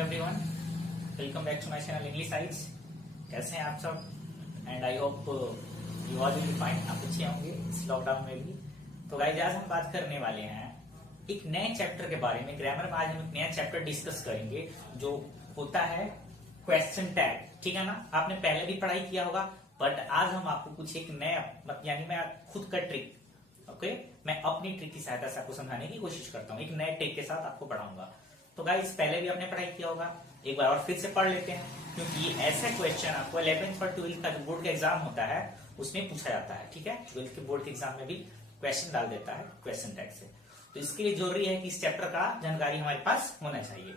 Everyone, welcome back to my channel English sites. कैसे हैं आप सब? And I hope you all will be fine. आप अच्छे होंगे इस लॉकडाउन में भी। तो गाइस, आज हम बात करने वाले हैं एक नए चैप्टर के बारे में। ग्रामर में आज हम एक नया चैप्टर डिस्कस करेंगे जो होता है क्वेश्चन टैग। ठीक है ना? आपने पहले भी पढ़ाई किया होगा, बट आज हम आपको कुछ एक नया, यानी मैं खुद का ट्रिक, ओके, मैं अपनी ट्रिक की सहायता से आपको समझाने की कोशिश करता हूँ। एक नए ट्रिक के साथ आपको पढ़ाऊंगा। तो गाइस, पहले भी आपने पढ़ाई किया होगा, एक बार और फिर से पढ़ लेते हैं, क्योंकि ये ऐसा क्वेश्चन आपको 11th और 12th का जो बोर्ड का एग्जाम होता है उसमें पूछा जाता है। ठीक है, 12th के बोर्ड के एग्जाम में भी क्वेश्चन डाल देता है क्वेश्चन टैग से। तो इसके लिए जरूरी है कि इस चैप्टर का जानकारी हमारे पास होना चाहिए।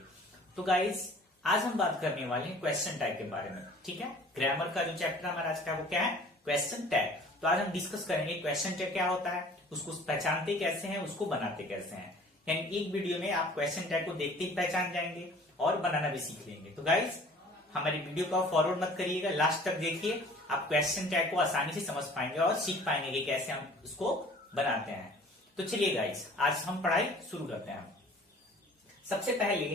तो गाइस, आज हम बात करने वाले हैं क्वेश्चन टैग के बारे में। ठीक है, ग्रामर का जो चैप्टर हमारा आज का वो क्या है? Question tag. तो आज हम डिस्कस करेंगे क्वेश्चन टैग क्या होता है, उसको पहचानते कैसे हैं, उसको बनाते कैसे हैं। यानी एक वीडियो में आप क्वेश्चन टैग को देखते ही पहचान जाएंगे और बनाना भी सीख लेंगे। तो गाइस, हमारी वीडियो को फॉरवर्ड मत करिएगा, लास्ट तक देखिए। आप क्वेश्चन टैग को आसानी से समझ पाएंगे और सीख पाएंगे कि कैसे हम उसको बनाते हैं। तो चलिए गाइस, आज हम पढ़ाई शुरू करते हैं। सबसे पहले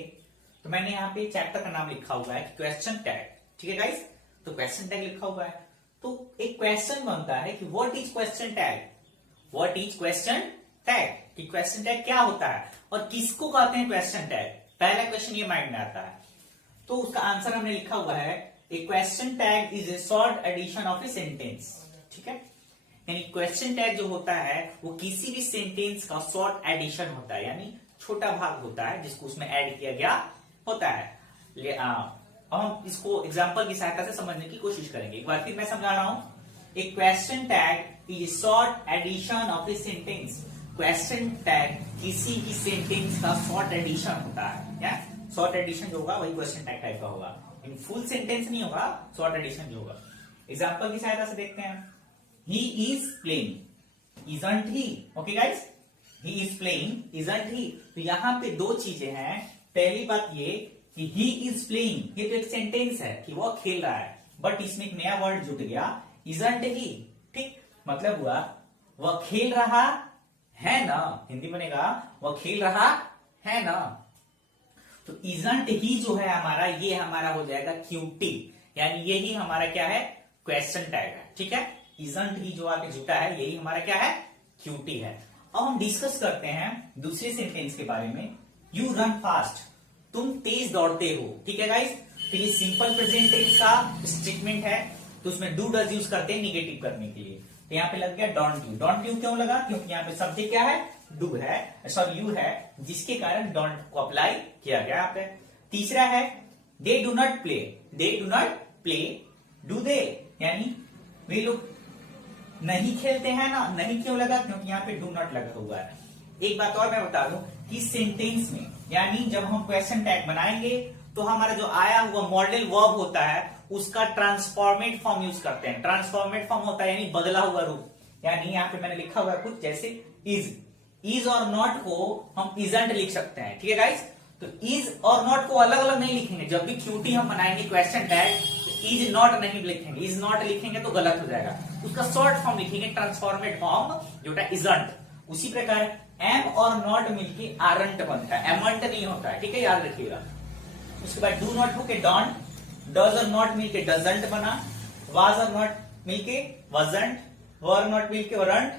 तो मैंने यहाँ पे चैप्टर का नाम लिखा हुआ है क्वेश्चन टैग। ठीक है गाइस, तो क्वेश्चन टैग लिखा हुआ है। तो एक क्वेश्चन बनता है कि what is question tag, what is question tag, कि क्वेश्चन टैग क्या होता है और किसको कहते हैं क्वेश्चन टैग। पहला क्वेश्चन ये माइंड में आता है, तो उसका आंसर हमने लिखा हुआ है a question tag is a short addition of a sentence. ठीक है, यानी क्वेश्चन टैग जो होता है वो किसी भी सेंटेंस का शॉर्ट एडिशन होता है, यानी छोटा भाग होता है जिसको उसमें ऐड किया गया होता है। अब हम इसको एग्जांपल की सहायता से समझने की कोशिश करेंगे। एक बार फिर मैं समझा रहा हूं, a question tag is a short addition of a sentence. Question tag किसी भी सेंटेंस का शॉर्ट एडिशन होता है। क्या शॉर्ट एडिशन जो होगा वही क्वेश्चन टैग टाइप का होगा, इन फुल सेंटेंस नहीं होगा, शॉर्ट एडिशन जो होगा। एग्जांपल की सहायता से देखते हैं। He is playing, isn't he. Okay guys, he is playing, isn't he. तो यहां पे दो चीजें हैं। पहली बात ये कि ही इज प्लेइंग, ये तो एक सेंटेंस है कि वो खेल रहा है, बट इसमें एक नया वर्ड जुट गया, इजंट ही। ठीक, मतलब हुआ वह खेल रहा है ना, हिंदी बनेगा वह खेल रहा है ना। तो इजंट ही जो है हमारा, ये हमारा हो जाएगा क्यूटी, यानी यही हमारा क्या है? क्वेश्चन टैग है। ठीक है, इजंट ही जो आके जुटा है यही हमारा क्या है? क्यूटी है। अब हम डिस्कस करते हैं दूसरे सेंटेंस के बारे में। यू रन फास्ट, तुम तेज दौड़ते हो। ठीक है गाइस, तो ये सिंपल प्रेजेंट टेंस का स्टेटमेंट है, तो उसमें डू डज यूज करते हैं निगेटिव करने के लिए। तो यहाँ पे लग गया डोंट यू। डोंट यू क्यों लगा? क्योंकि यहाँ पे सब्जेक्ट क्या है? डू है, सॉरी यू है, जिसके कारण डोंट को अप्लाई किया गया यहाँ पे। तीसरा है they do not play, they do not play, do they, यानी वे लोग नहीं खेलते हैं ना। नहीं क्यों लगा? क्योंकि यहाँ पे डू नॉट लगा हुआ है। एक बात और मैं बता दूं कि सेंटेंस में, यानी जब हम क्वेश्चन टैग बनाएंगे तो हमारा जो आया हुआ मॉडल वर्ब होता है उसका ट्रांसफॉर्मेट फॉर्म यूज करते हैं। ट्रांसफॉर्मेट फॉर्म होता है यानी बदला हुआ रूप। यानी यहाँ पे मैंने लिखा हुआ है कुछ जैसे इज और नॉट को हम इजंट लिख सकते हैं। ठीक है गाइस, तो इज और नॉट को अलग अलग नहीं लिखेंगे। जब भी क्यूटी हम बनाएंगे क्वेश्चन टैग, इज नॉट नहीं लिखेंगे। इज नॉट लिखेंगे तो गलत हो जाएगा, उसका शॉर्ट फॉर्म लिखेंगे, ट्रांसफॉर्मेट फॉर्म जो है इजंट। उसी प्रकार एम और नॉट मिलके आरंट बनता है, एमंट नहीं होता है। ठीक है, याद रखिएगा। उसके बाद डू नॉट होके डोंट, डज और नॉट मिलके डजंट बना, वाज और नॉट मिलके वजंट, वर नॉट मिलके वरंट,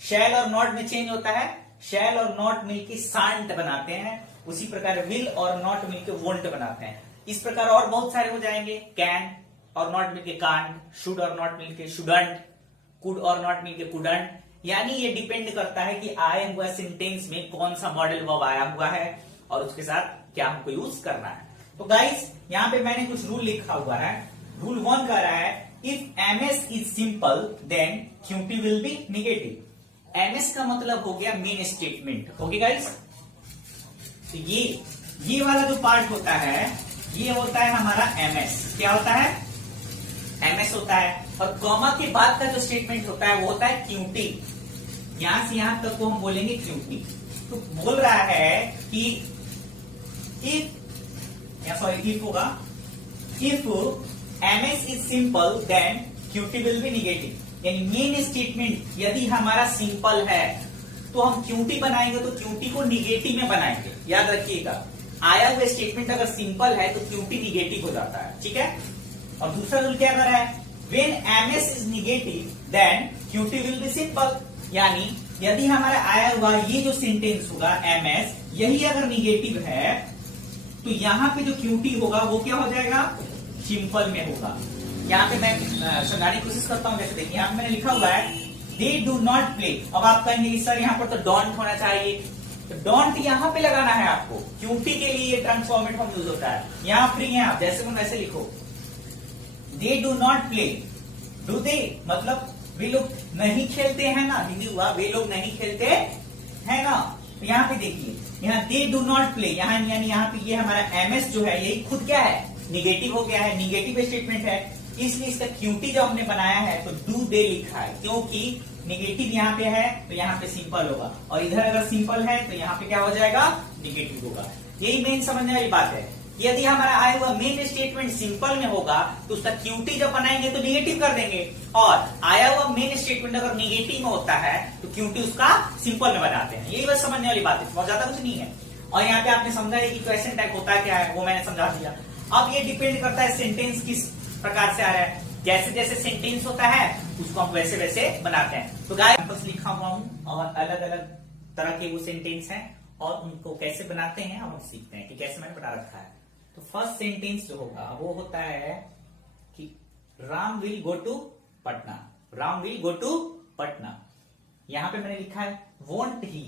शैल और नॉट में चेंज होता है, शैल और नॉट मिलके सांट बनाते हैं। उसी प्रकार विल और नॉट मिलके वोंट बनाते हैं। इस प्रकार और बहुत सारे हो जाएंगे। कैन और नॉट मिलके कांट, शुड और नॉट मिलके शुडंट, कुड और नॉट मिलके कुडंट। यानी ये डिपेंड करता है कि आए हुआ सेंटेंस में कौन सा मॉडल वर्ब आया हुआ है और उसके साथ क्या हमको यूज करना है। तो गाइस, यहाँ पे मैंने कुछ रूल लिखा हुआ है। रूल 1 कह रहा है if MS is simple then QT will be negative. MS का मतलब हो गया मेन स्टेटमेंट। ओके गाइस, तो ये वाला जो पार्ट होता है ये होता है हमारा एमएस। क्या होता है? एमएस होता है। और कॉमा के बाद का जो स्टेटमेंट होता है वो होता है क्यूटी। यहां से यहां तक को हम बोलेंगे क्यूटी। तो बोल रहा है कि इफ होगा if MS is simple then QT will be negative. यानी मेन स्टेटमेंट यदि हमारा सिंपल है तो हम क्यूटी बनाएंगे तो क्यूटी को निगेटिव में बनाएंगे। याद रखिएगा, आया हुआ स्टेटमेंट अगर सिंपल है तो क्यूटी निगेटिव हो जाता है, ठीक है। और दूसरा रूल क्या कर रहा है, when MS is negative then QT will be simple. यानी यदि हमारा आया हुआ ये जो सेंटेंस होगा एमएस, यही अगर निगेटिव है तो यहां पे जो क्यूटी होगा वो क्या हो जाएगा, सिंपल में होगा। यहाँ पे मैं समझाने की कोशिश करता हूँ। जैसे देखिए यहाँ पे मैंने लिखा हुआ है दे डू नॉट प्ले। अब आप कहेंगे सर यहाँ पर तो डोंट होना चाहिए, तो डोंट यहाँ पे लगाना है आपको, क्यूटी के लिए ये ट्रांसफॉर्मेट फॉर्म यूज होता है। यहाँ फ्री है, आप जैसे वैसे लिखो। They do not play, do they मतलब वे लोग नहीं खेलते हैं ना, हिंदी हुआ वे लोग नहीं खेलते है ना। तो यहाँ पे देखिए यहाँ दे डू नॉट प्ले, यहाँ यानी यहाँ पे ये हमारा एमएस जो है यही खुद क्या है, निगेटिव हो गया है, निगेटिव स्टेटमेंट है, इसलिए इसका क्यूटी जो हमने बनाया है तो डू दे लिखा है, क्योंकि निगेटिव यहाँ पे है तो यहाँ पे सिंपल होगा, और इधर अगर सिंपल है तो यहाँ पे क्या हो जाएगा, निगेटिव होगा। यही मेन समझने वाली बात है। यदि हमारा आया हुआ मेन स्टेटमेंट सिंपल में होगा तो उसका क्यूटी जब बनाएंगे तो निगेटिव कर देंगे, और आया हुआ मेन स्टेटमेंट अगर निगेटिव में होता है तो क्यूटी उसका सिंपल में बनाते हैं। यही बस समझने वाली बात है, बहुत ज्यादा कुछ नहीं है। और यहाँ पे आपने समझा है कि क्वेश्चन टैग होता है क्या है, वो मैंने समझा दिया। अब ये डिपेंड करता है सेंटेंस किस प्रकार से आ रहा है, जैसे जैसे सेंटेंस होता है उसको हम वैसे वैसे बनाते हैं। तो गाइस लिखा हुआ हूँ और अलग अलग तरह के वो सेंटेंस हैं और उनको कैसे बनाते हैं हम सीखते हैं कि कैसे मैंने बना रखा है। तो फर्स्ट सेंटेंस जो होगा वो होता है कि Ram will go to Patna, Ram will go to Patna. यहां पे मैंने लिखा है वोंट ही,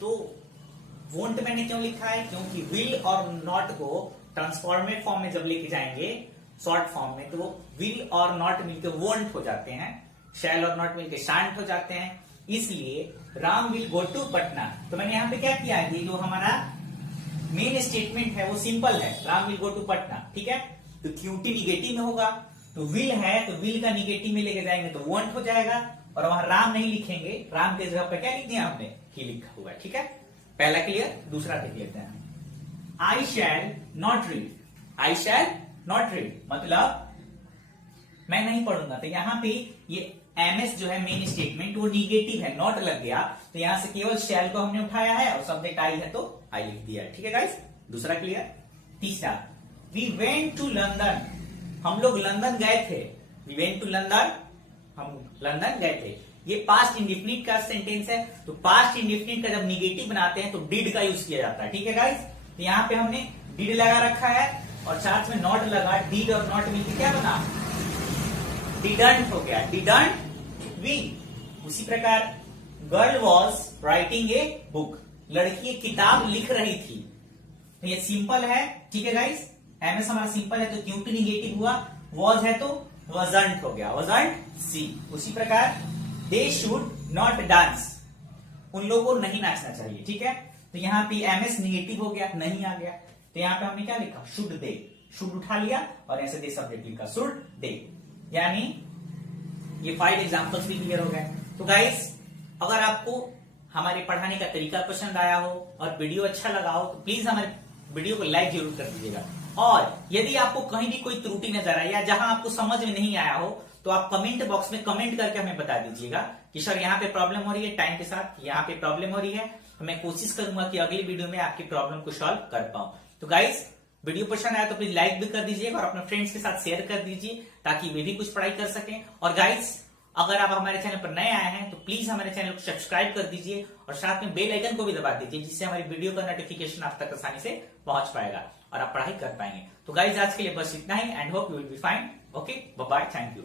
तो वोंट मैंने क्यों लिखा है, क्योंकि विल और नॉट को ट्रांसफॉर्मेट फॉर्म में जब लेके जाएंगे शॉर्ट फॉर्म में तो विल और नॉट मिलकर वोंट हो जाते हैं, शैल और नॉट मिलकर शांट हो जाते हैं, इसलिए Ram will go to Patna. तो मैंने यहाँ पे क्या किया है, ये जो हमारा मेन स्टेटमेंट है वो सिंपल है, Ram will go to Patna, ठीक है। तो क्यूटी निगेटिव में होगा, तो विल है तो विल का निगेटिव में लेके जाएंगे तो वोंट हो जाएगा, और वहां राम नहीं लिखेंगे, राम के जगह पे क्या लिख दिया हमने, ही लिखा हुआ है, ठीक है। पहला क्लियर, दूसरा देख लेते हैं। I shall not read, I shall not read मतलब मैं नहीं पढ़ूंगा। तो यहाँ पे ये एमएस जो है मेन स्टेटमेंट वो निगेटिव है, नॉट लग गया, तो यहां से केवल शैल को हमने उठाया है और सब्जेक्ट आई है तो आई लिख दिया है, ठीक है गाइस। दूसरा क्लियर। तीसरा, वी वेंट टू लंदन, हम लोग लंदन गए थे, वी वेंट टू लंदन, हम लंदन गए थे। ये पास्ट इंडेफिनिट का सेंटेंस है, तो पास्ट इंडेफिनिट का जब निगेटिव बनाते हैं तो डिड का यूज किया जाता है, ठीक है गाइस। तो यहाँ पे हमने डिड लगा रखा है और साथ में नॉट लगा, डिड और नॉट मिलकर क्या बना, डिडंट हो गया, डिडंट वी। उसी प्रकार girl was writing a book, लड़की एक किताब लिख रही थी, तो ये सिंपल है, ठीक है गाइस। एमएस हमारा सिंपल है तो क्यूटी निगेटिव हुआ, वॉज है तो वजंट हो गया, वजंट सी। उसी प्रकार दे शुड नॉट डांस, उन लोगों को नहीं नाचना चाहिए, ठीक है। तो यहाँ पे एमएस निगेटिव हो गया, नहीं आ गया, तो यहाँ पे हमने क्या लिखा, शुड दे, शुड उठा लिया और ऐसे दे सब्जेक्ट लिखा, शुड दे। यानी ये 5 एग्जांपल्स भी क्लियर हो गए। तो गाइस अगर आपको हमारे पढ़ाने का तरीका पसंद आया हो और वीडियो अच्छा लगा हो तो प्लीज हमारे वीडियो को लाइक जरूर कर दीजिएगा, और यदि आपको कहीं भी कोई त्रुटि नजर आए या जहां आपको समझ में नहीं आया हो तो आप कमेंट बॉक्स में कमेंट करके हमें बता दीजिएगा कि सर यहाँ पे प्रॉब्लम हो रही है, टाइम के साथ यहाँ पे प्रॉब्लम हो रही है, तो मैं कोशिश करूंगा कि अगली वीडियो में आपकी प्रॉब्लम को सॉल्व कर पाऊं। तो गाइस वीडियो पसंद आया तो प्लीज लाइक भी कर दीजिएगा और अपने फ्रेंड्स के साथ शेयर कर दीजिए ताकि वे भी कुछ पढ़ाई कर सकें। और गाइस अगर आप हमारे चैनल पर नए आए हैं तो प्लीज हमारे चैनल को सब्सक्राइब कर दीजिए और साथ में बेल आइकन को भी दबा दीजिए, जिससे हमारी वीडियो का नोटिफिकेशन आप तक आसानी से पहुंच पाएगा और आप पढ़ाई कर पाएंगे। तो गाइस आज के लिए बस इतना ही, and hope you will be fine. Okay, bye bye, thank you.